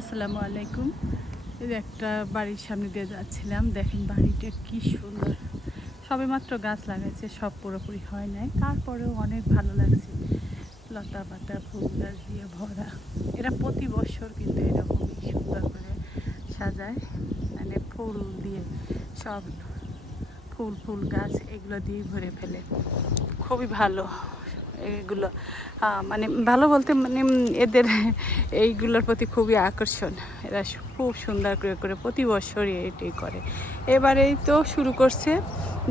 আসসালামু আলাইকুম। এই যে একটা বাড়ির সামনে দিয়ে যাচ্ছিলাম, দেখেন বাড়িটা কি সুন্দর। সবেমাত্র গাছ লাগাইছে, সব পুরোপুরি হয় নাই, তারপরেও অনেক ভালো লাগছে। লতা পাতা ফুল গাছ দিয়ে ভরা। এরা প্রতি বছর কিন্তু এরকমই সুন্দর করে সাজায়, মানে ফুল দিয়ে সব ফুল ফুল গাছ এগুলো দিয়ে ভরে ফেলে। খুবই ভালো এগুলো, মানে ভালো বলতে মানে এদের এইগুলোর প্রতি খুবই আকর্ষণ। এরা খুব সুন্দর করে করে প্রতি বছরই এটাই করে। এবারেই তো শুরু করছে,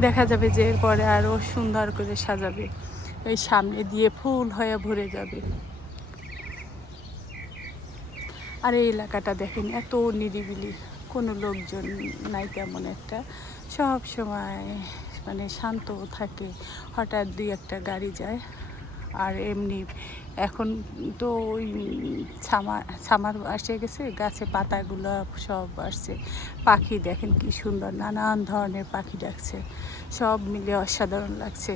দেখা যাবে যে এরপরে আরও সুন্দর করে সাজাবে, এই সামনে দিয়ে ফুল হয়ে ভরে যাবে। আর এই এলাকাটা দেখেন এত নিরিবিলি, কোনো লোকজন নাই তেমন একটা, সব সময় মানে শান্ত থাকে। হঠাৎ দুই একটা গাড়ি যায়। আর এমনি এখন তো ওই ছামার আসে গেছে, গাছে পাতাগুলো সব আসছে। পাখি দেখেন কি সুন্দর, নানান ধরনের পাখি ডাকছে, সব মিলে অসাধারণ লাগছে।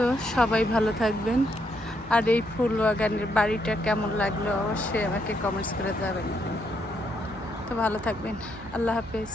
তো সবাই ভালো থাকবেন। আর এই ফুল বাগানের বাড়িটা কেমন লাগলো অবশ্যই আমাকে কমেন্টস করে যাবেন। তো ভালো থাকবেন। আল্লাহ হাফেজ।